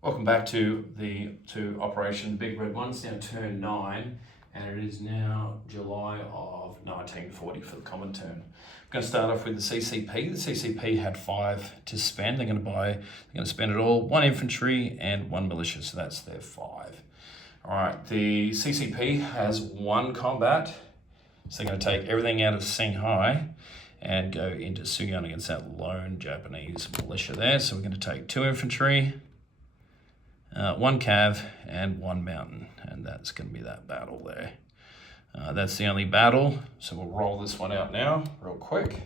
Welcome back to Operation Big Red One. It's now turn 9, and it is now July of 1940 for the common turn. I'm going to start off with the CCP. The CCP had 5 to spend. They're going to spend it all. 1 infantry and 1 militia, so that's their 5. All right, the CCP has 1 combat, so they're going to take everything out of Shanghai and go into Suyan against that lone Japanese militia there. So we're going to take 2 infantry, 1 cav and 1 mountain, and that's going to be that battle there. That's the only battle, so we'll roll this one out now real quick.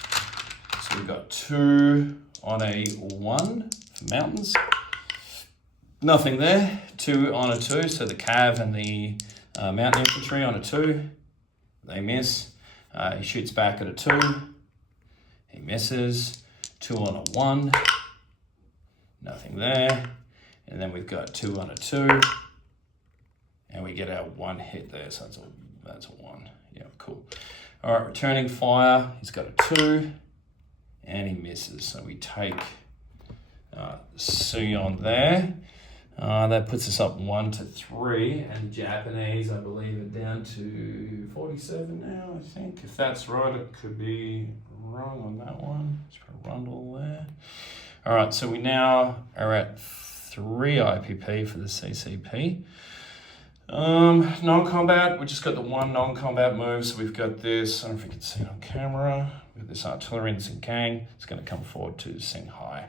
So we've got 2 on a 1 for mountains, nothing there. 2 on a 2, so the cav and the mountain infantry on a 2, they miss. He shoots back at a 2, he misses. 2 on a 1, nothing there. And then we've got 2 on a 2, and we get our 1 hit there, so that's a 1. Yeah, cool. All right, returning fire, he's got a 2, and he misses. So we take Suyon there. That puts us up 1-3, and Japanese, I believe, are down to 47 now, I think. If that's right, it could be wrong on that one. Let's put a rundle there. All right, so we now are at 3 IPP for the CCP. Non-combat, we just got the 1 non-combat move, so we've got this, I don't know if you can see it on camera, we've got this artillery in Xinjiang. It's going to come forward to Shanghai.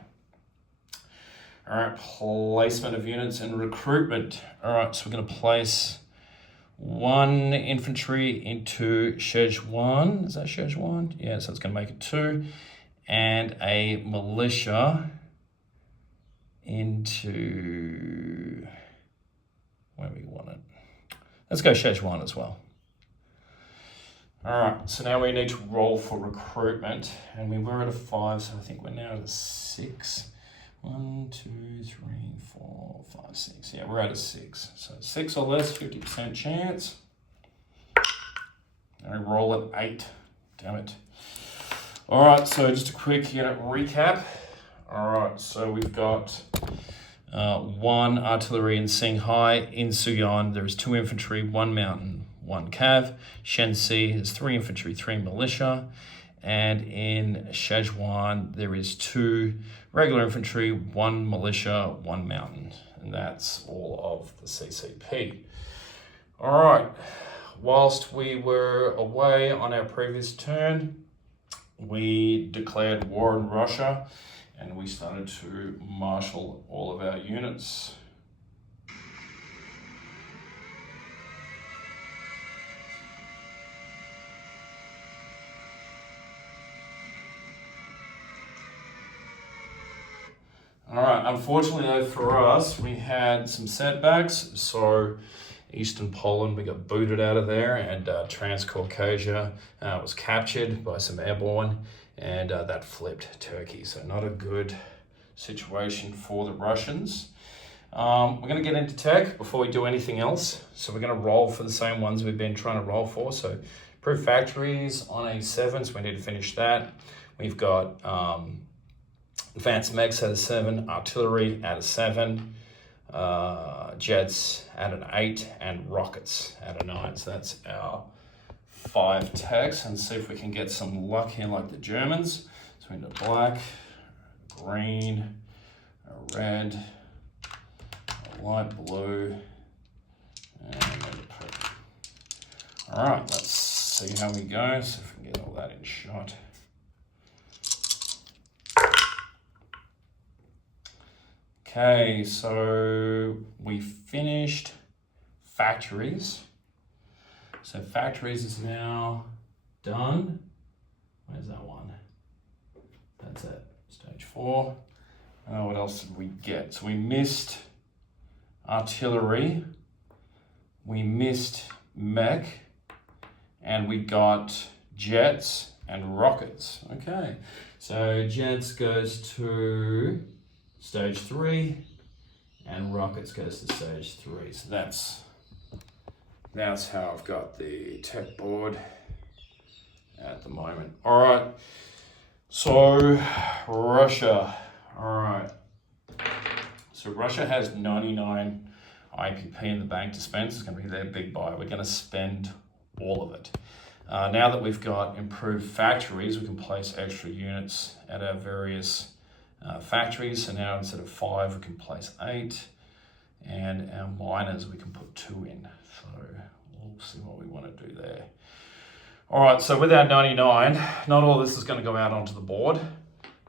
All right, placement of units and recruitment. All right, so we're going to place 1 infantry into Szechuan. Is that Szechuan? Yeah, so it's going to make it 2. And a militia into, where we want it. Let's go Szechuan as well. All right, so now we need to roll for recruitment, and we were at a 5, so I think we're now at a 6. 1, 2, 3, 4, 5, 6. Yeah, we're at a 6. So 6 or less, 50% chance. And we roll at 8. Damn it. All right, so just a quick recap. All right, so we've got 1 artillery in Shanghai. In Suyan, there's 2 infantry, 1 mountain, 1 cav. Shenxi is 3 infantry, 3 militia. And in Szechuan, there is 2 regular infantry, 1 militia, 1 mountain. And that's all of the CCP. All right, whilst we were away on our previous turn, we declared war on Russia, and we started to marshal all of our units. All right, unfortunately though for us, we had some setbacks. So Eastern Poland, we got booted out of there, and Transcaucasia was captured by some airborne, and that flipped Turkey. So not a good situation for the Russians. We're going to get into tech before we do anything else. So we're going to roll for the same ones we've been trying to roll for. So proof factories on a 7, so we need to finish that. We've got advanced mechs at a 7, artillery at a 7, jets at an 8, and rockets at a 9. So that's our 5 techs, and see if we can get some luck here like the Germans. So we need a black, green, a red, a light blue, and a purple. All right, let's see how we go. See if we can get all that in shot. Okay, so we finished factories. So factories is now done. Where's that one? That's it, stage 4. What else did we get? So we missed artillery, we missed mech, and we got jets and rockets. Okay, so jets goes to stage 3, and rockets goes to stage 3. So that's how I've got the tech board at the moment. All right, so Russia. All right, So Russia has 99 IPP in the bank to spend. It's going to be their big buy. We're going to spend all of it. Now that we've got improved factories, we can place extra units at our various factories. So now instead of 5, we can place 8. And our miners, we can put 2 in. So we'll see what we want to do there. All right, so with our 99, not all this is going to go out onto the board,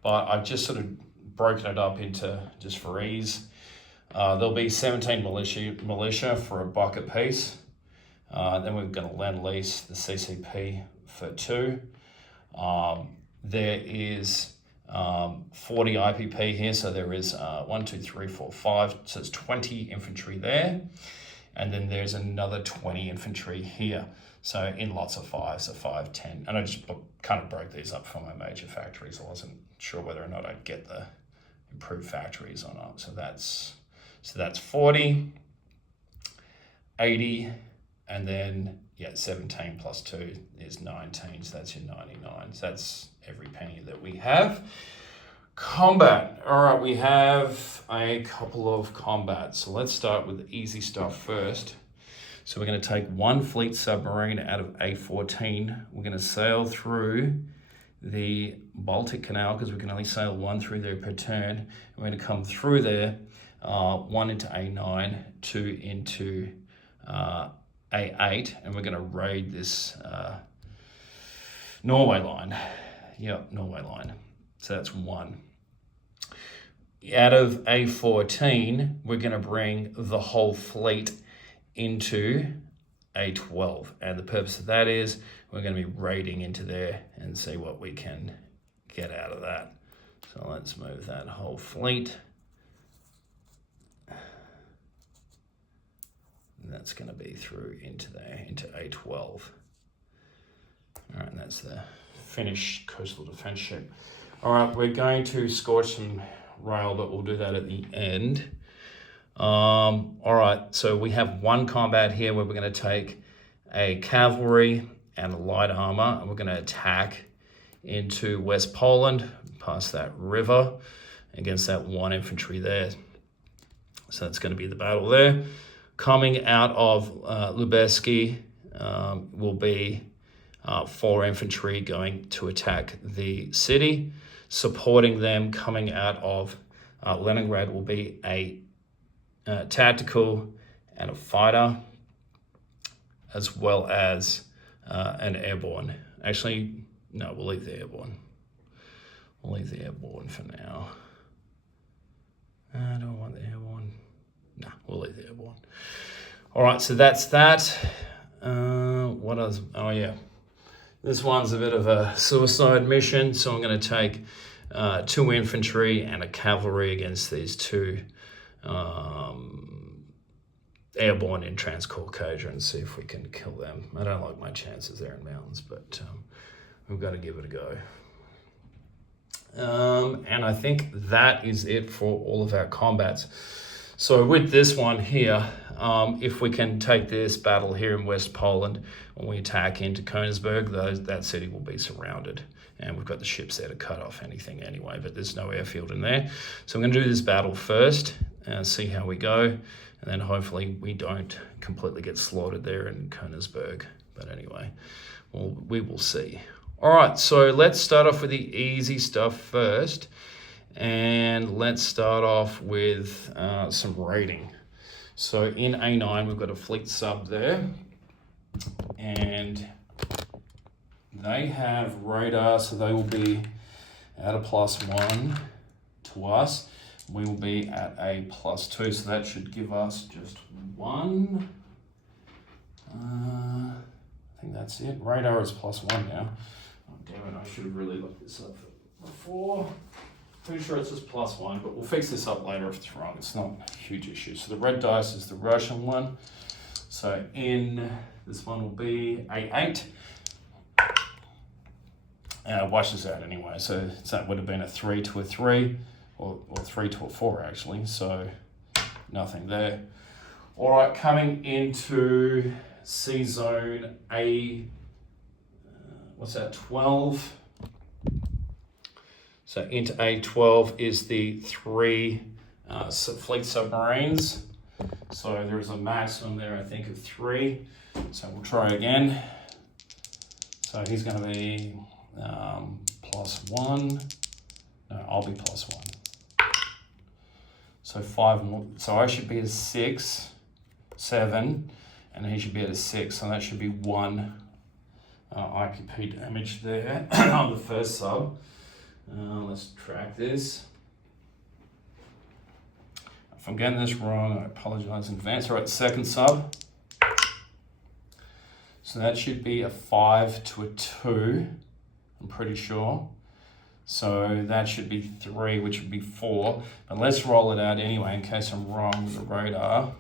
but I've just sort of broken it up into, just for ease, there'll be 17 militia for $1 a piece. Then we're going to lend lease the CCP for 2. There is 40 IPP here, so there is 1, 2, 3, 4, 5, so it's 20 infantry there. And then there's another 20 infantry here. So in lots of 5, so 5, 10. And I just kind of broke these up for my major factories. I wasn't sure whether or not I'd get the improved factories or not. So that's 40, 80, and then 17 plus 2 is 19. So that's your 99. So that's every penny that we have. Combat. All right, we have a couple of combats. So let's start with the easy stuff first. So we're going to take 1 fleet submarine out of A14. We're going to sail through the Baltic Canal because we can only sail 1 through there per turn. We're going to come through there, 1 into A9, 2 into A8, and we're going to raid this Norway line. Yep, Norway line. So that's 1. Out of A14, we're going to bring the whole fleet into A12. And the purpose of that is we're going to be raiding into there and see what we can get out of that. So let's move that whole fleet. And that's going to be through into there, into A12. All right, and that's the Finnish coastal defense ship. All right, we're going to scorch some rail, but we'll do that at the end. All right, so we have 1 combat here where we're going to take a cavalry and a light armor, and we're going to attack into West Poland, past that river, against that 1 infantry there. So that's going to be the battle there. Coming out of Lubeski will be 4 infantry going to attack the city. Supporting them coming out of Leningrad will be a tactical and a fighter, as well as an airborne. Actually, no, we'll leave the airborne. We'll leave the airborne for now. I don't want the airborne. No, we'll leave the airborne. All right, so that's that. What else? Oh, yeah. This one's a bit of a suicide mission, so I'm going to take 2 infantry and a cavalry against these 2 airborne in Transcaucasia and see if we can kill them. I don't like my chances there in mountains, but we've got to give it a go. And I think that is it for all of our combats. So with this one here, if we can take this battle here in West Poland, when we attack into Königsberg, that city will be surrounded. And we've got the ships there to cut off anything anyway, but there's no airfield in there. So I'm going to do this battle first and see how we go. And then hopefully we don't completely get slaughtered there in Königsberg. But anyway, well, we will see. All right, so let's start off with the easy stuff first. And let's start off with some raiding. So in A9, we've got a fleet sub there. And they have radar, so they will be at a +1 to us. We will be at a +2, so that should give us just 1. I think that's it. Radar is +1 now. Oh, damn it, I should have really looked this up before. Pretty sure it's just +1, but we'll fix this up later if it's wrong. It's not a huge issue. So the red dice is the Russian one. So in this one will be A8. Watch this out anyway. So that would have been a 3 to a 3, or 3 to a 4 actually. So nothing there. All right, coming into C zone A, what's that, 12? So into A12 is the 3 fleet submarines. So there is a maximum there, I think, of 3. So we'll try again. So he's going to be +1. No, I'll be +1. So 5 more. So I should be at 6, 7, and he should be at a 6. So that should be 1 IPP damage there on the first sub. Let's track this. If I'm getting this wrong, I apologize in advance. All right, second sub. So that should be a 5 to a 2, I'm pretty sure. So that should be 3, which would be 4. But let's roll it out anyway in case I'm wrong with the radar.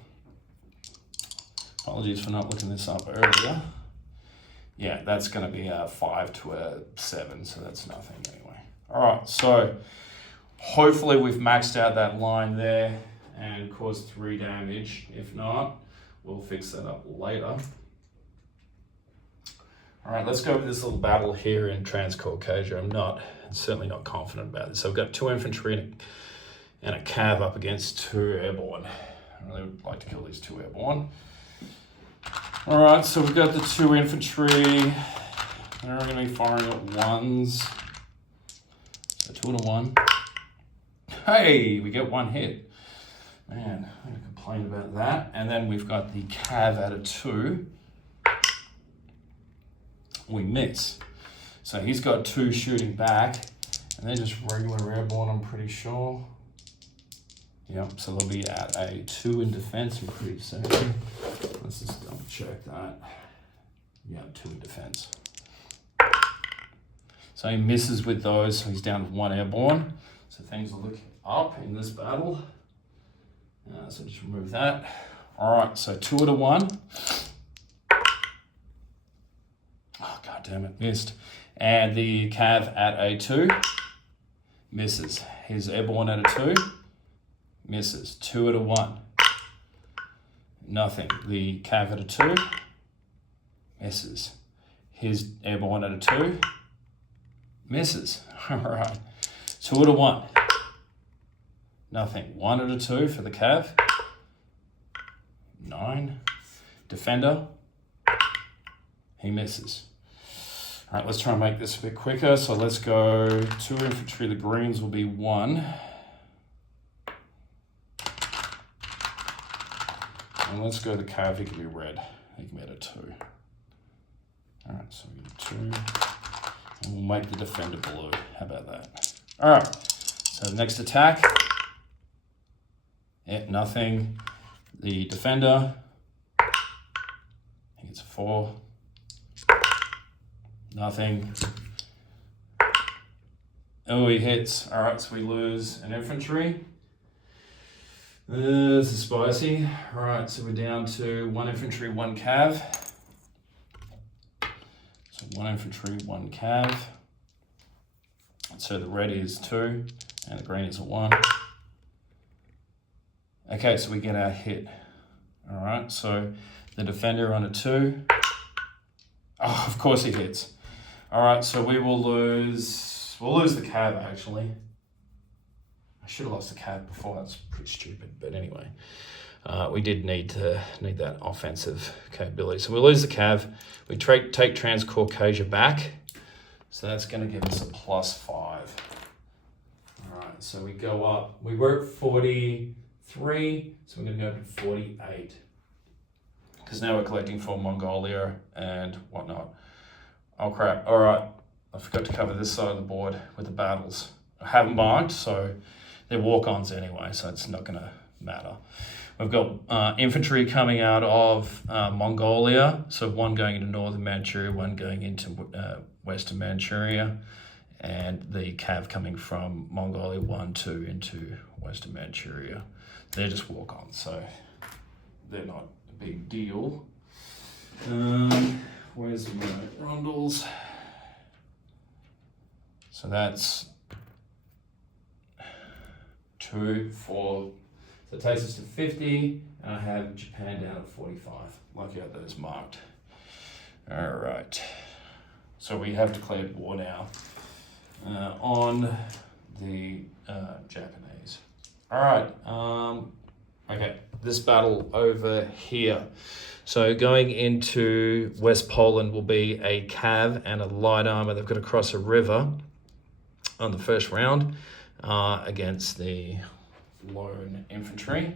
Apologies for not looking this up earlier. Yeah, that's going to be a 5 to a 7, so that's nothing anyway. All right, so hopefully we've maxed out that line there and caused 3 damage. If not, we'll fix that up later. All right, let's go over this little battle here in Transcaucasia. I'm certainly not confident about this. So we've got 2 infantry and a cav up against 2 airborne. I really would like to kill these 2 airborne. All right, so we've got the 2 infantry. They're going to be firing at 1s. So 2 to 1. Hey, we get 1 hit. Man, I'm going to complain about that. And then we've got the cav at a 2. We miss. So he's got 2 shooting back, and they're just regular airborne, I'm pretty sure. Yep, so they'll be at a 2 in defense, I'm pretty certain. Let's just double check that. Yeah, 2 in defense. So he misses with those, so he's down to 1 airborne. So things are looking up in this battle. So just remove that. All right, so 2 to 1. Oh, God damn it, missed. And the cav at a 2 misses. His airborne at a 2 misses. 2 at a 1. Nothing. The cav at a 2 misses. His airborne at a 2 misses. All right. 2 at a 1. Nothing. 1 at a 2 for the cav. 9. Defender. He misses. All right, let's try and make this a bit quicker. So let's go 2 infantry. The greens will be 1. And let's go the cav. He can be red. He can be at a 2. All right, so we get a 2. And we'll make the defender blue. How about that? All right, so the next attack. Yeah, nothing. The defender. He gets a 4. Nothing. Oh, he hits. All right, so we lose an infantry. This is spicy. All right, so we're down to 1 infantry, 1 cav. So 1 infantry, 1 cav. So the red is 2 and the green is a 1. Okay, so we get our hit. All right, so the defender on a 2. Oh, of course he hits. All right, so we'll lose the cav actually. I should have lost the cav before, that's pretty stupid, but anyway. We did need that offensive capability. So we'll lose the cav. We take Transcaucasia back. So that's gonna give us a +5. All right, so we go up. We were at 43, so we're gonna go to 48. Because now we're collecting for Mongolia and whatnot. Oh crap, all right. I forgot to cover this side of the board with the battles. I haven't marked, so they're walk-ons anyway, so it's not gonna matter. We've got infantry coming out of Mongolia, so 1 going into northern Manchuria, 1 going into western Manchuria, and the cav coming from Mongolia, 1, 2 into western Manchuria. They're just walk-ons, so they're not a big deal. Where's my rondels? So that's 2, 4. So it takes us to 50, and I have Japan down at 45. Lucky I got those marked. All right. So we have declared war now on the Japanese. All right. Okay, this battle over here. So going into West Poland will be a cav and a light armor. They've got to cross a river on the first round against the lone infantry.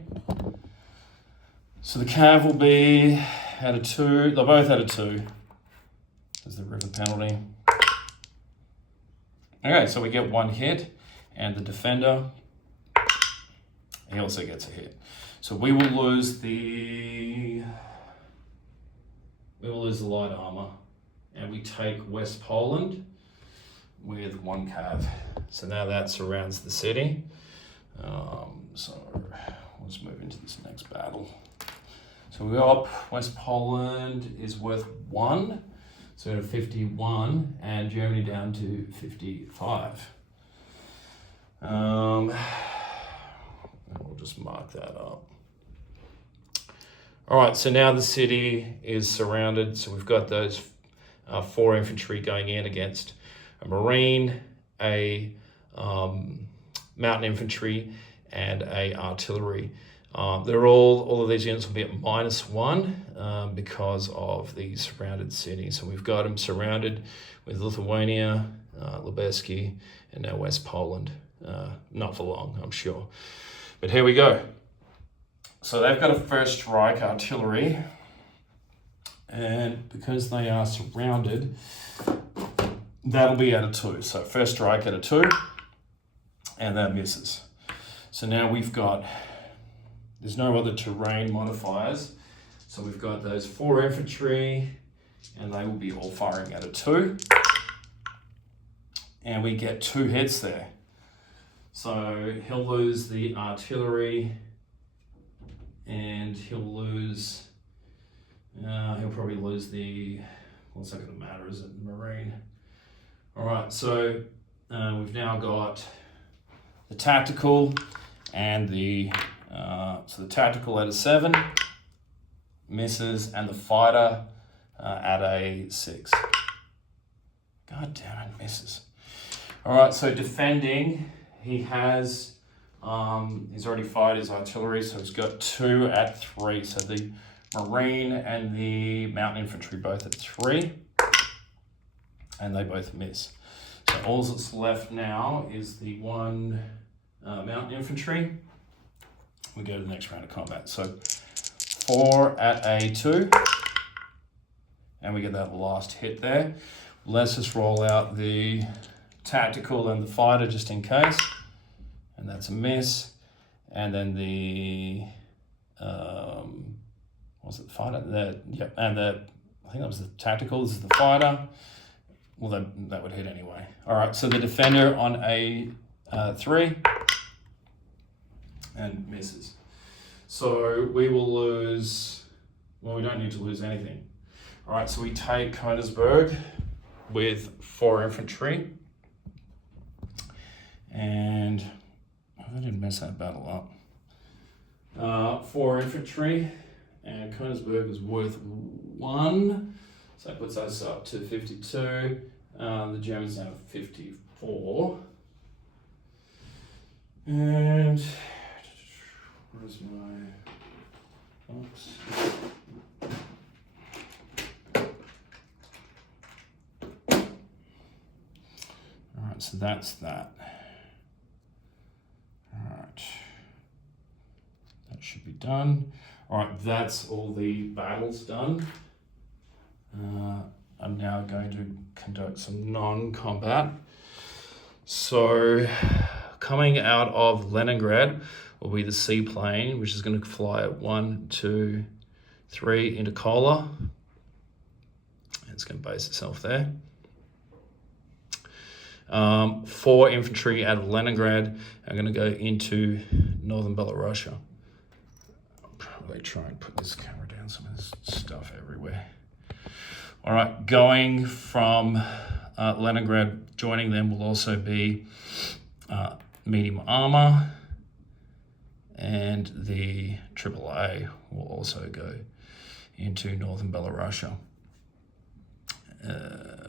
So the cav will be at a 2. They're both at a 2. There's the river penalty. Okay, so we get 1 hit, and the defender, he also gets a hit. So we will lose the light armor, and we take West Poland with 1 cav. So now that surrounds the city. So let's move into this next battle. So we're up. West Poland is worth 1, so we're at 51, and Germany down to 55. We'll just mark that up. All right, so now the city is surrounded. So we've got those 4 infantry going in against a marine, a mountain infantry, and a artillery. All of these units will be at -1 because of the surrounded city. So we've got them surrounded with Lithuania, Lubelski, and now West Poland. Not for long, I'm sure. But here we go. So they've got a first strike artillery, and because they are surrounded, that'll be at a 2. So first strike at a 2, and that misses. So now there's no other terrain modifiers. So we've got those 4 infantry, and they will be all firing at a 2. And we get 2 hits there. So he'll lose the artillery, and he'll probably lose the, well, it's not going to matter, is it, marine? All right, so we've now got the tactical and the tactical at a 7 misses, and the fighter at a 6. God damn it, misses. All right, so defending, he's already fired his artillery, so he's got 2 at 3. So the marine and the mountain infantry both at 3, and they both miss. So all that's left now is the 1 mountain infantry. We go to the next round of combat. So 4 at a 2, and we get that last hit there. Let's just roll out the tactical and the fighter just in case, and that's a miss. And then the was it the fighter? And I think that was the tactical. This is the fighter. Well, that would hit anyway. All right, so the defender on a 3 and misses. So we will lose, well, we don't need to lose anything. All right, so we take Königsberg with 4 infantry. And I didn't mess that battle up. 4 infantry, and Königsberg is worth 1. So that puts us up to 52. The Germans now have 54. And where's my box? All right, so that's that. All right, that should be done. All right, that's all the battles done. I'm now going to conduct some non-combat. So coming out of Leningrad will be the seaplane, which is going to fly at 1, 2, 3 into Kola. And it's going to base itself there. 4 infantry out of Leningrad are going to go into northern Belarusia. I'll probably try and put this camera down, some of this stuff everywhere. All right, going from Leningrad, joining them will also be medium armor, and the AAA will also go into northern Belarusia.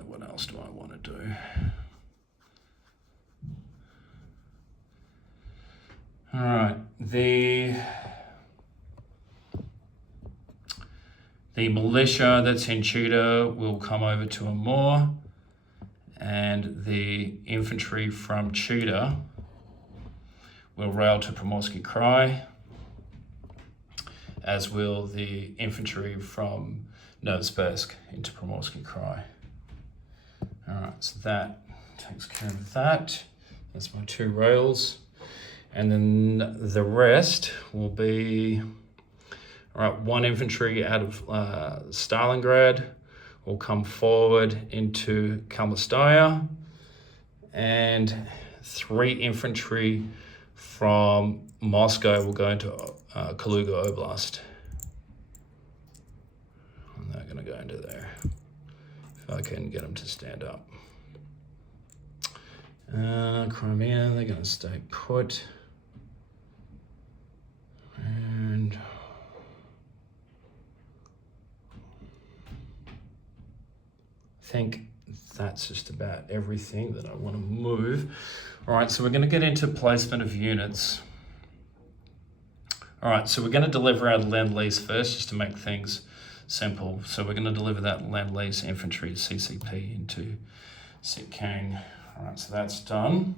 What else do I want to do? All right, the militia that's in Tudor will come over to Amur, and the infantry from Tudor will rail to Primorsky Krai, as will the infantry from Novosibirsk into Primorsky Krai. All right, so that takes care of that. That's my 2 rails. And then the rest will be, all right, 1 infantry out of Stalingrad will come forward into Kalmystaya, and 3 infantry from Moscow will go into Kaluga Oblast. And they're going to go into there, if I can get them to stand up. Crimea, they're going to stay put. And I think that's just about everything that I want to move. All right, so we're going to get into placement of units. All right, so we're going to deliver our Lend-Lease first, just to make things simple. So we're going to deliver that Lend-Lease infantry CCP into Sitkang. All right, so that's done.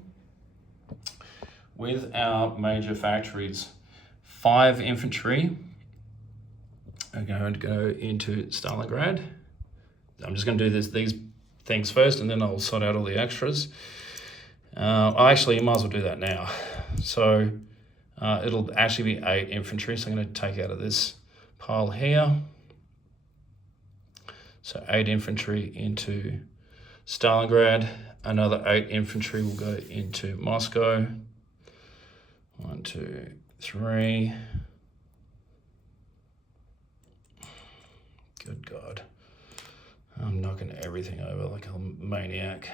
With our major factories, 5 infantry are going to go into Stalingrad. I'm just going to do these things first, and then I'll sort out all the extras. Actually, you might as well do that now. So it'll actually be 8 infantry, so I'm going to take out of this pile here. So 8 infantry into Stalingrad. Another 8 infantry will go into Moscow. 1, 2, 3. Good God. I'm knocking everything over like a maniac.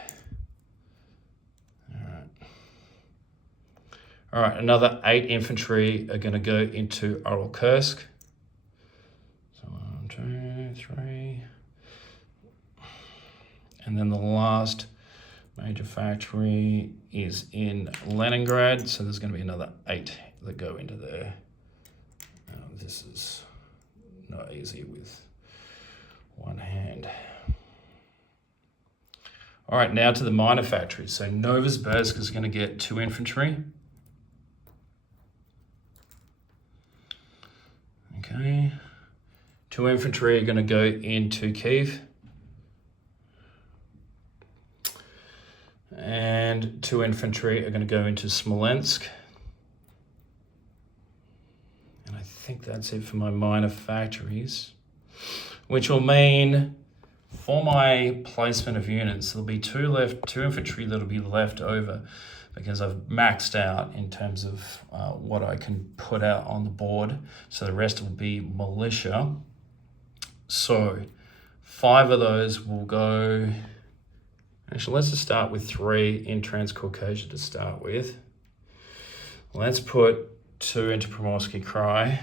All right, another 8 infantry are going to go into Uralkursk. So 1, 2, 3. And then the last major factory is in Leningrad, so there's going to be another 8 that go into there. This is not easy with one hand. All right, now to the minor factories. So Novosibirsk is going to get 2 infantry. Okay. 2 infantry are going to go into Kiev. And 2 infantry are going to go into Smolensk. And I think that's it for my minor factories, which will mean for my placement of units, there'll be 2 infantry that'll be left over, because I've maxed out in terms of what I can put out on the board. So the rest will be militia. So 5 of those will go. Actually, let's just start with 3 in Transcaucasia to start with. Let's put 2 into Primorsky Krai,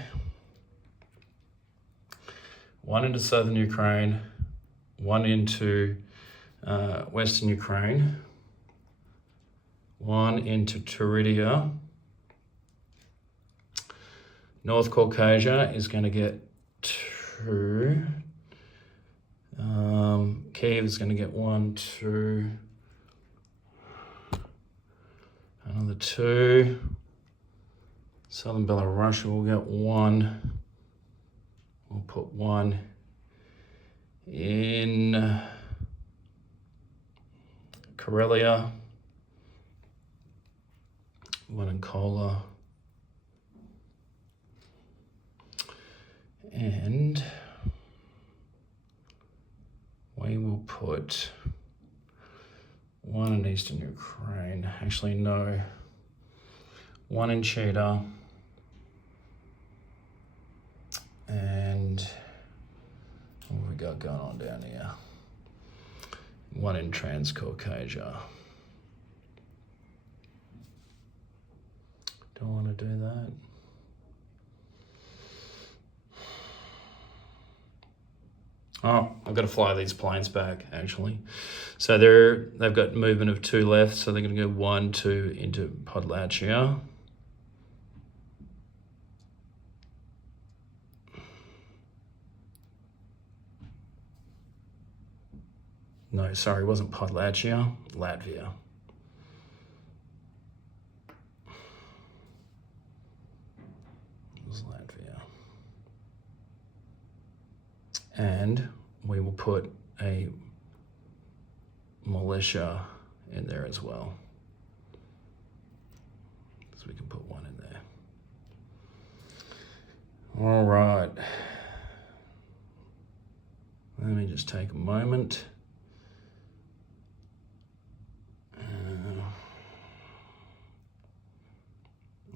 1 into southern Ukraine, 1 into western Ukraine, 1 into Turidia. North Caucasia is going to get 2. Kiev is going to get 1, 2, another 2. Southern Belarus will get 1. We'll put 1 in Karelia, 1 in Kola, and we will put 1 in eastern Ukraine. Actually, no. 1 in Chita. And what have we got going on down here? 1 in Transcaucasia. Don't want to do that. Oh, I've got to fly these planes back, actually. So they've got movement of 2 left, so they're going to go 1, 2 into Podlachia. No, sorry, it wasn't Podlachia, Latvia. It was Latvia. And we will put a militia in there as well. So we can put one in there. All right. Let me just take a moment.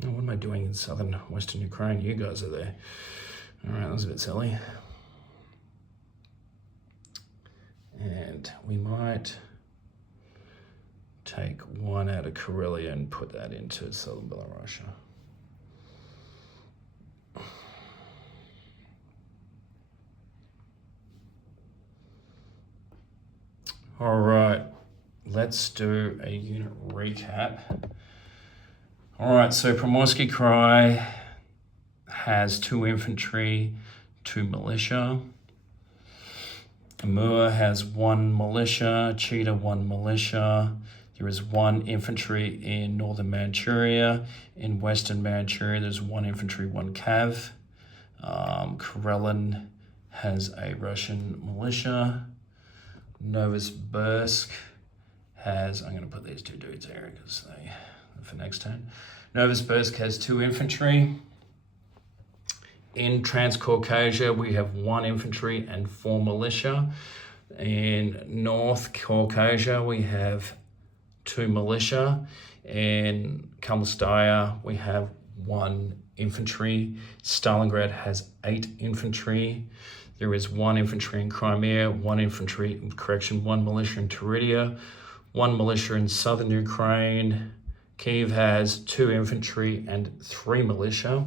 What am I doing in southern Western Ukraine? You guys are there. All right, that was a bit silly. And we might take one out of Karelia and put that into southern Belarus. All right, let's do a unit recap. All right, so Primorsky Krai has 2 infantry, 2 militia. Amur has 1 militia, Chita 1 militia. There is 1 infantry in northern Manchuria. In western Manchuria, there's 1 infantry, 1 cav. Karelin has a Russian militia. Novosibirsk has, I'm going to put these 2 dudes here because they for next turn. Novosibirsk has 2 infantry. In Transcaucasia, we have 1 infantry and 4 militia. In North Caucasia, we have 2 militia. In Kalmystaya, we have 1 infantry. Stalingrad has 8 infantry. There is 1 infantry in Crimea, 1 infantry, 1 militia in Turidia, 1 militia in southern Ukraine. Kyiv has 2 infantry and 3 militia.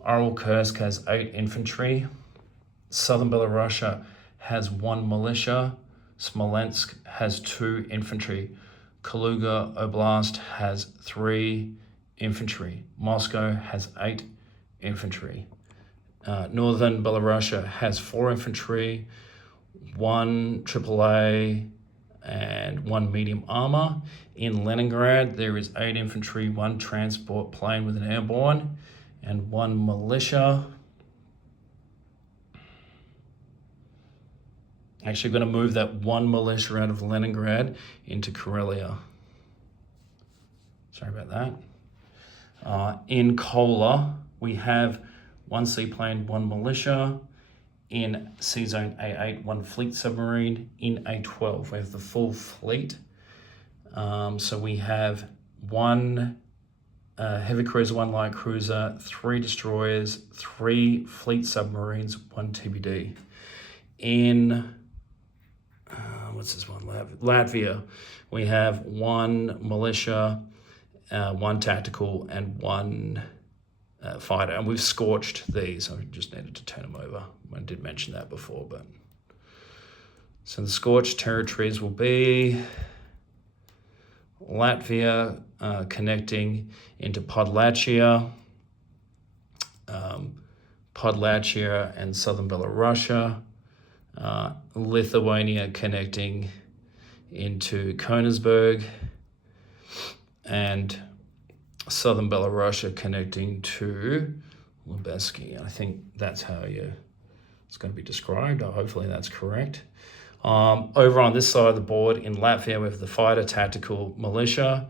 Oral-Kursk has 8 infantry. Southern Belarus has 1 militia. Smolensk has 2 infantry. Kaluga Oblast has 3 infantry. Moscow has 8 infantry. Northern Belarus has 4 infantry, 1 AAA, and 1 medium armor. In Leningrad, there is 8 infantry, 1 transport plane with an airborne, and 1 militia. Actually, going to move that 1 militia out of Leningrad into Karelia. Sorry about that. In Kola, we have 1 seaplane, 1 militia. In C-Zone A8, 1 fleet submarine. In A12, we have the full fleet. So we have 1 heavy cruiser, 1 light cruiser, 3 destroyers, 3 fleet submarines, 1 TBD. In, what's this one, Latvia, we have 1 militia, 1 tactical, and 1 fighter. And we've scorched these. I just needed to turn them over. I did mention that before, but. So the scorched territories will be Latvia connecting into Podlachia, Podlachia and southern Belarus, Lithuania connecting into Konigsberg, and southern Belarus connecting to Lubeski. I think that's how it's going to be described. Hopefully that's correct. Over on this side of the board in Latvia, we have the fighter tactical militia.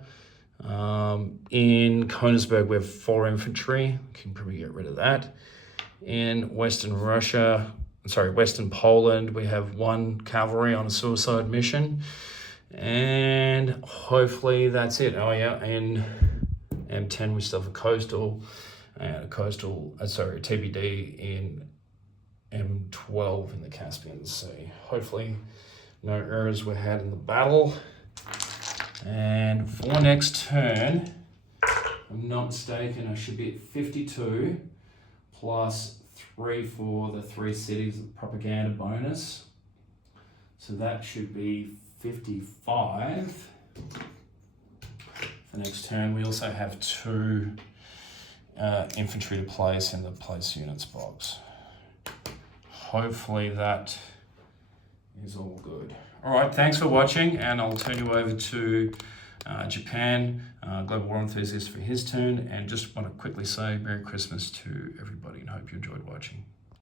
In Konigsberg, we have 4 infantry. Can probably get rid of that. In Western Poland, we have 1 cavalry on a suicide mission. And hopefully that's it. Oh yeah, in M10 we still have a coastal, TBD in M12 in the Caspian Sea. Hopefully no errors were had in the battle. And for next turn, if I'm not mistaken, I should be at 52 plus 3 for the 3 cities propaganda bonus. So that should be 55. For next turn, we also have 2 infantry to place in the place units box. Hopefully that is all good. All right, thanks for watching, and I'll turn you over to Japan, Global War Enthusiast, for his turn, and just want to quickly say Merry Christmas to everybody and hope you enjoyed watching.